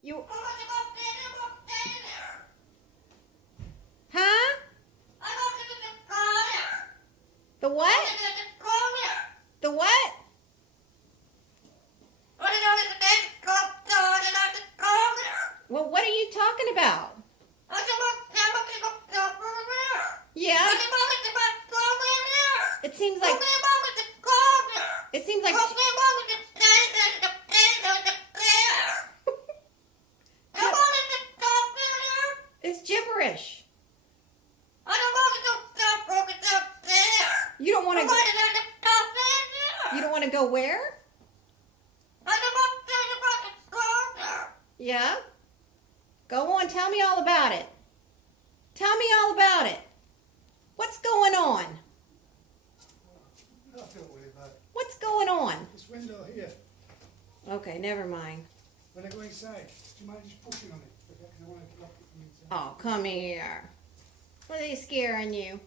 You. Huh? The what? The what? Well, what are you talking about? Yeah. It seems like. It seems like. It's gibberish. You don't want to go. You don't want to go where? Yeah? Go on, tell me all about it. Tell me all about it. What's going on? I feel really bad. What's going on? This window here. Okay, never mind. When I go inside, do you mind just pushing on it? Because I want to lock it from inside. Oh, come here. Are they scaring you?